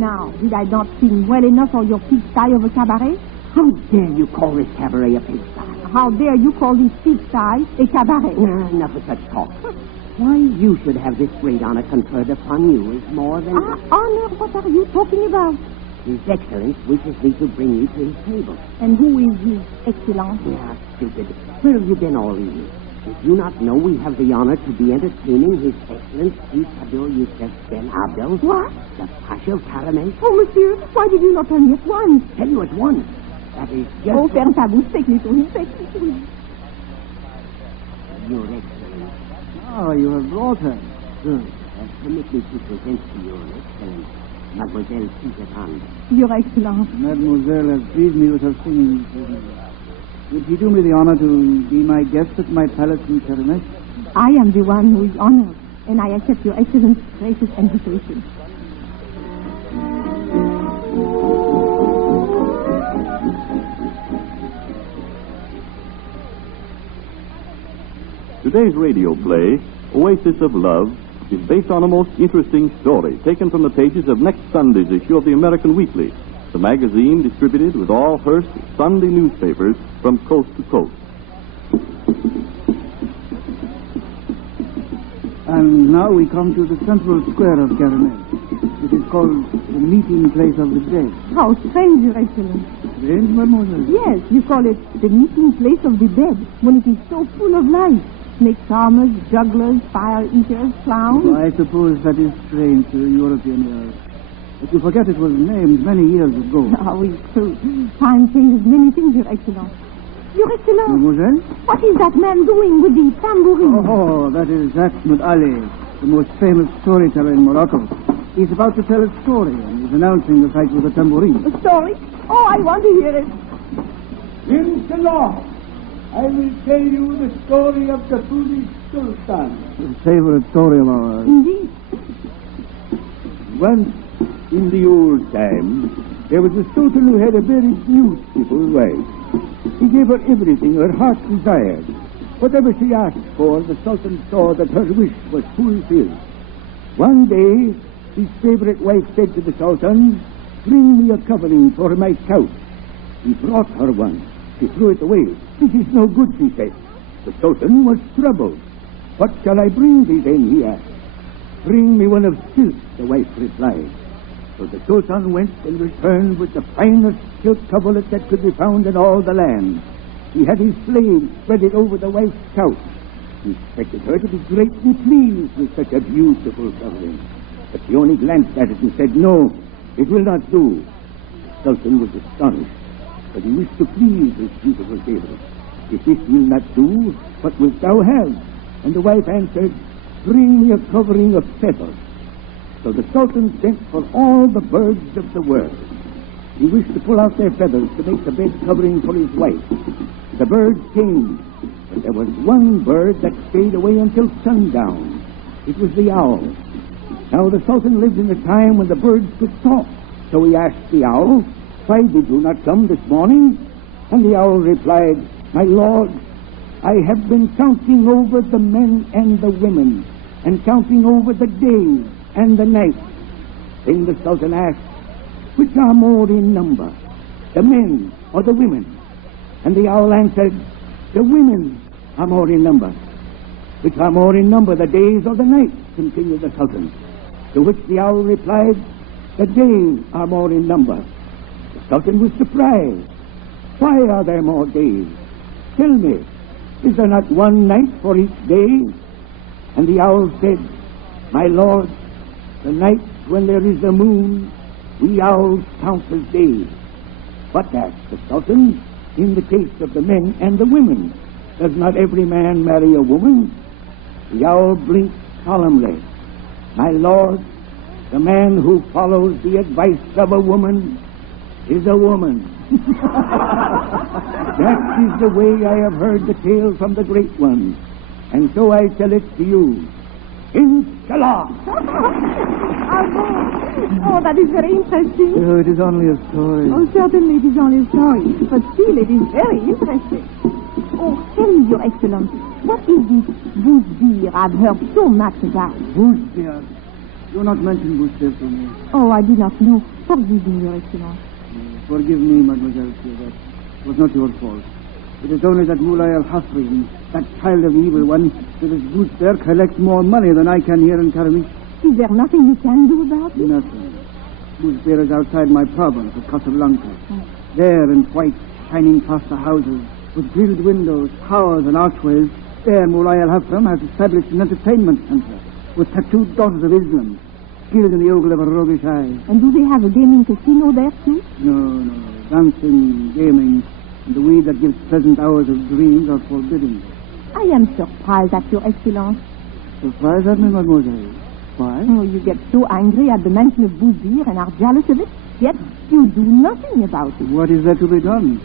Now, did I not sing well enough for your pigsty of a cabaret? How dare you call this cabaret a pigsty? How dare you call this pigsty a cabaret? Enough of such talk. Why you should have this great honor conferred upon you is more than... Honor? What are you talking about? His Excellence wishes me to bring you to his table. And who is His Excellence? Yeah, stupid. Where have you been all evening? Did you not know we have the honor to be entertaining His Excellence Abdul Yusuf Ben Abdel? What? The Pasha of Caramel? Oh, monsieur, why did you not tell me at once? Tell you at once. That is just... Oh, ferme ta bouche, take me to him, take me to him. Your Excellence. Oh, you have brought her. Good. Permit me to present to Your Excellence Mademoiselle Suzanne. Your Excellence. Mademoiselle has pleased me with her singing. Would you do me the honor to be my guest at my palace in Caramel? I am the one who is honored, and I accept Your Excellence's gracious invitation. Today's radio play, Oasis of Love, is based on a most interesting story taken from the pages of next Sunday's issue of the American Weekly, the magazine distributed with all Hearst Sunday newspapers from coast to coast. And now we come to the central square of Caramel. It is called the meeting place of the dead. How strange, Your Excellence. Strange, mademoiselle? Yes, you call it the meeting place of the dead, when it is so full of life. Snake charmers, jugglers, fire eaters, clowns. Well, I suppose that is strange to European ears. But you forget it was named many years ago. Oh, it's true. Time changes many things, Your Excellence. Your Excellence. Mademoiselle? What is that man doing with the tambourine? Oh, that is Ahmed Ali, the most famous storyteller in Morocco. He's about to tell a story, and he's announcing the fight with the tambourine. A story? Oh, I want to hear it. Inshallah, I will tell you the story of the foolish Sultan. A favorite story of ours. Indeed. Once, in the old time, there was a sultan who had a very beautiful wife. He gave her everything her heart desired. Whatever she asked for, the sultan saw that her wish was fulfilled. One day, his favorite wife said to the sultan, "Bring me a covering for my couch." He brought her one. She threw it away. "This is no good," she said. The sultan was troubled. "What shall I bring thee then?" he asked. "Bring me one of silk," the wife replied. So the sultan went and returned with the finest silk coverlet that could be found in all the land. He had his slaves spread it over the wife's couch. He expected her to be greatly pleased with such a beautiful covering. But she only glanced at it and said, "No, it will not do." The sultan was astonished, but he wished to please his beautiful favorite. "If this will not do, what wilt thou have?" And the wife answered, "Bring me a covering of feathers." So the sultan sent for all the birds of the world. He wished to pull out their feathers to make the bed covering for his wife. The birds came, but there was one bird that stayed away until sundown. It was the owl. Now the sultan lived in a time when the birds could talk. So he asked the owl, "Why did you not come this morning?" And the owl replied, "My lord, I have been counting over the men and the women, and counting over the days and the nights." Then the sultan asked, "Which are more in number, the men or the women?" And the owl answered, "The women are more in number." "Which are more in number, the days or the nights?" continued the sultan. To which the owl replied, "The days are more in number." The sultan was surprised. "Why are there more days? Tell me, is there not one night for each day?" And the owl said, "My lord, the nights when there is a moon, we owls count as days." "But," asked the sultan, "in the case of the men and the women, does not every man marry a woman?" The owl blinked solemnly. "My lord, the man who follows the advice of a woman is a woman." That is the way I have heard the tale from the great ones, and so I tell it to you. Inshallah! Oh, that is very interesting. Oh, it is only a story. Oh, certainly it is only a story, but still it is very interesting. Oh, tell me, Your Excellency, what is this bouche beer I've heard so much about? Bouche beer. Do not mention Boosted to me. Oh, I did not know. Forgive me, Your Excellence. Forgive me, Mademoiselle That was not your fault. It is only that Mulay al-Hafrin, that child of the evil one, with his boots there, collects more money than I can here in Karamis. Is there nothing you can do about it? Nothing. Boosbear is outside my province of Casablanca. There, in white, shining plaster houses, with grilled windows, towers, and archways, there Mulay al-Hafrin has established an entertainment center with tattooed daughters of Islam, skilled in the ogle of a roguish eye. And do they have a gaming casino there, too? No. Dancing, gaming, and the weed that gives pleasant hours of dreams are forbidden. I am surprised at Your Excellence. Surprised at me, mademoiselle? Why? Oh, you get so angry at the mention of Bousbeer and are jealous of it, yet you do nothing about it. What is there to be done?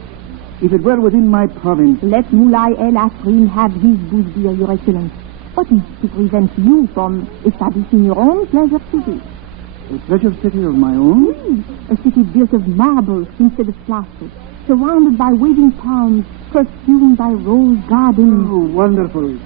If it were within my province... Let Mulay el-Afrin have his Bousbeer, Your Excellence. What is to prevent you from establishing your own pleasure city? A pleasure city of my own? Oui, a city built of marble instead of plaster, surrounded by waving palms, perfumed by rose gardens. Oh, wonderful.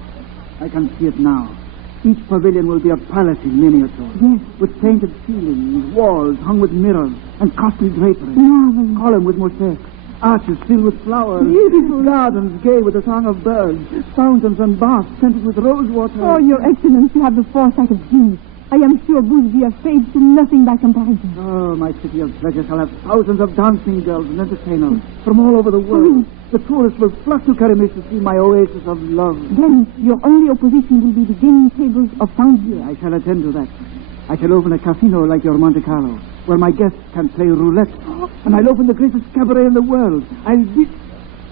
I can see it now. Each pavilion will be a palace in miniature. Yes. With painted ceilings, walls hung with mirrors, and costly drapery. Marvelous. Column with mosaics. Arches filled with flowers. Beautiful. Gardens gay with the song of birds. Fountains and baths scented with rose water. Oh, Your Excellence, you have the foresight of genius. I am sure Bousbeer fades to nothing by comparison. Oh, my city of pleasure shall have thousands of dancing girls and entertainers from all over the world. The tourists will flock to Karamis to see my oasis of love. Then your only opposition will be the gaming tables of Tangier. I shall attend to that. I shall open a casino like your Monte Carlo, where my guests can play roulette. And I'll open the greatest cabaret in the world. I'll be...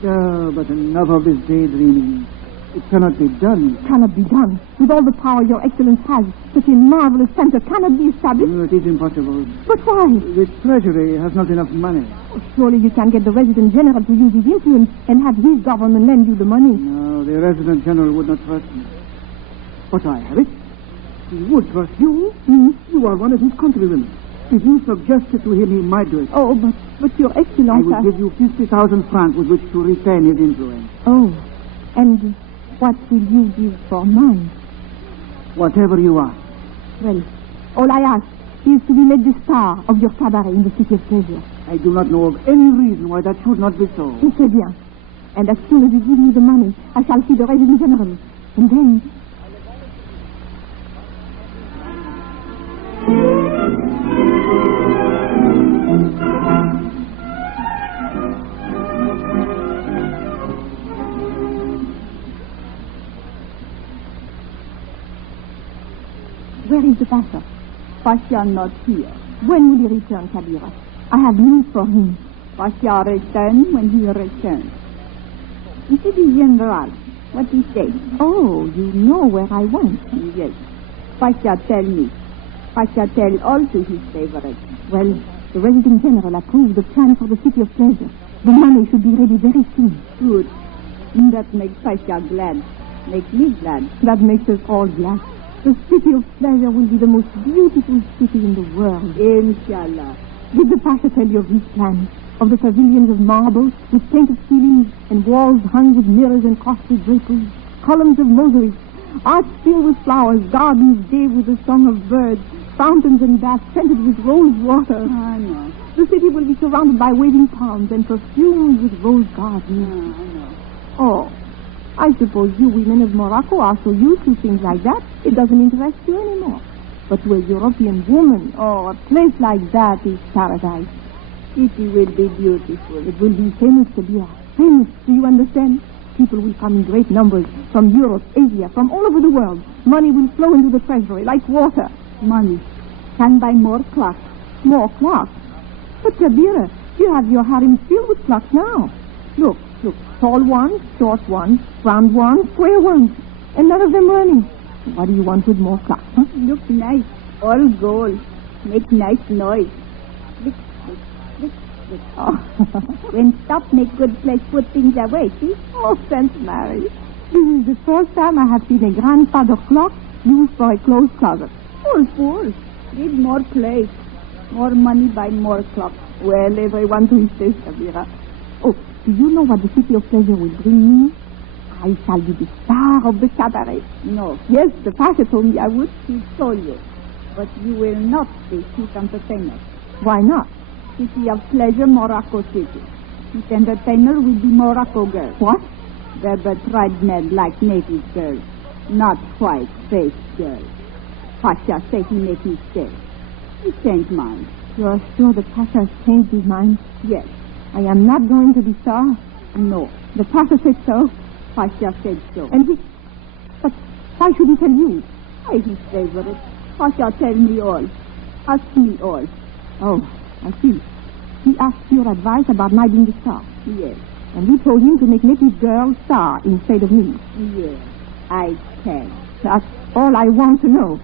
Oh, but enough of this daydreaming. It cannot be done. Cannot be done. With all the power Your Excellence has, such a marvelous center cannot be established. No, it is impossible. But why? The treasury has not enough money. Oh, surely you can get the Resident General to use his influence and have his government lend you the money. No, the Resident General would not trust me. But I have it. He would trust you. You are one of his countrymen. If you suggested to him, he might do it. Oh, but Your Excellence... I will give you 50,000 francs with which to retain his influence. Oh, and what will you give for mine? Whatever you ask. Well, all I ask is to be made the star of your cabaret in the City of Pleasure. I do not know of any reason why that should not be so. Très bien. And as soon as you give me the money, I shall see the Resident General. And then... Where is the pastor? Pasha not here. When will he return, Kabira? I have news for him. Pasha return when he returns. This is the general. What he says. Oh, you know where I went. Yes. Pasha tell me. Pasha tell all to his favorite. Well, the Resident General approved the plan for the City of Pleasure. The money should be ready very soon. Good. That makes Pasha glad. Make me glad. That makes us all glad. The City of Pleasure will be the most beautiful city in the world. Inshallah. Did the Pasha tell you of his plans? Of the pavilions of marble with painted ceilings and walls hung with mirrors and costly draperies, columns of mosaics, arches filled with flowers, gardens gay with the song of birds, fountains and baths scented with rose water. I know. The city will be surrounded by waving palms and perfumed with rose gardens. I know. Oh, I suppose you women of Morocco are so used to things like that, it doesn't interest you anymore. But to a European woman, oh, a place like that is paradise. City will be beautiful. It will be famous, Kabira. Famous, do you understand? People will come in great numbers from Europe, Asia, from all over the world. Money will flow into the treasury like water. Money. Can buy more clocks. More clocks? But, Kabira, you have your harem filled with clocks now. Look, tall ones, short ones, round ones, square ones, and none of them running. What do you want with more clocks, huh? Look nice. All gold. Make nice noise. Click, click, click, click. Oh. When stop, make good place, put things away, see? Oh, Saint Mary. This is the first time I have seen a grandfather clock used for a clothes closet. Full. Need more place. More money, buy more clocks. Well, everyone to his taste, Kabira. Oh, do you know what the City of Pleasure will bring me? I shall be the star of the cabaret. No. Yes, the Pasha told me I would. He told you. But you will not be chief entertainer. Why not? City of Pleasure, Morocco City. Chief entertainer will be Morocco girls. What? Berber tried men like native girls, not white-faced girls. Pasha said he make mistake. He changed mind. You are sure the Pasha has changed his mind? Yes. I am not going to be star. No. The Pasha said so. Pasha said so. And he... But why should he tell you? I his favorite. Pasha tell me all. Ask me all. Oh, I see. He asked your advice about my being the star. Yes. And you told him to make native girls star instead of me. Yes. I can. That's all I want to know.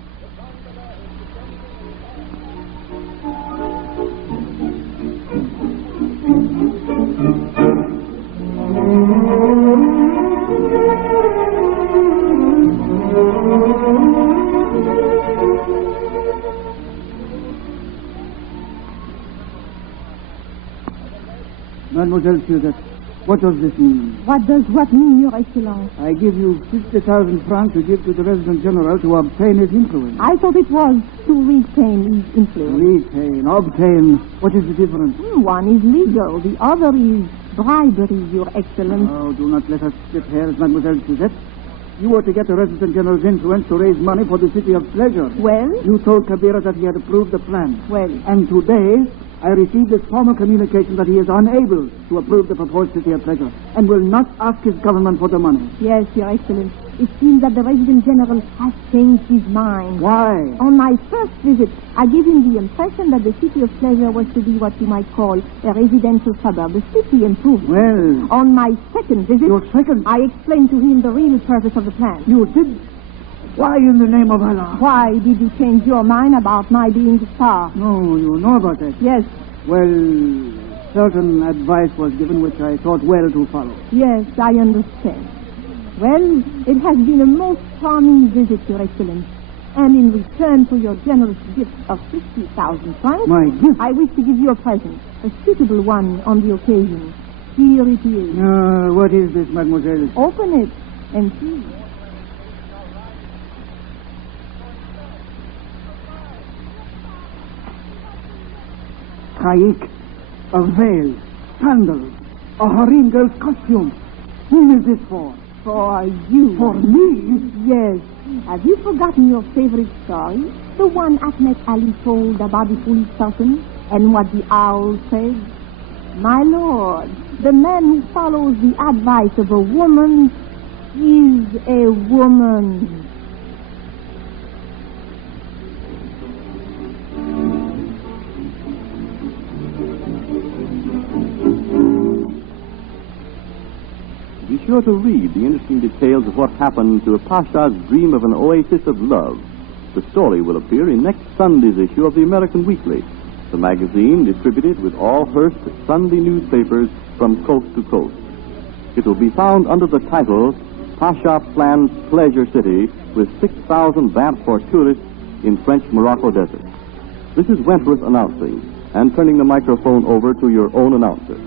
Mademoiselle Suzette, what does this mean? What does what mean, Your Excellence? I give you 50,000 francs to give to the Resident General to obtain his influence. I thought it was to retain his influence. Retain, obtain. What is the difference? One is legal, the other is bribery, Your Excellence. Oh, do not let us split hairs, Mademoiselle Suzette. You were to get the Resident General's influence to raise money for the City of Pleasure. Well? You told Kabira that he had approved the plan. Well? And today, I received this formal communication that he is unable to approve the proposed City of Pleasure and will not ask his government for the money. Yes, Your Excellence. It seems that the Resident General has changed his mind. Why? On my first visit, I gave him the impression that the City of Pleasure was to be what you might call a residential suburb, a city improvement. Well... On my second visit... Your second? I explained to him the real purpose of the plan. You did? Why in the name of Allah? Why did you change your mind about my being the star? No, you know about that. Yes. Well, certain advice was given which I thought well to follow. Yes, I understand. Well, it has been a most charming visit, Your Excellence. And in return for your generous gift of 50,000 francs... My gift? I wish to give you a present, a suitable one on the occasion. Here it is. What is this, mademoiselle? Open it and see. Kaik, a veil, sandals, a harem girl's costume. Whom is this for? For you. For me? Yes. Have you forgotten your favorite story? The one Ahmed Ali told about the police sultan and what the owl said? My lord, the man who follows the advice of a woman is a woman. Be sure to read the interesting details of what happened to a Pasha's dream of an oasis of love. The story will appear in next Sunday's issue of the American Weekly, the magazine distributed with all Hearst Sunday newspapers from coast to coast. It will be found under the title, Pasha Plans Pleasure City with 6,000 baths for tourists in French Morocco Desert. This is Wentworth announcing and turning the microphone over to your own announcer.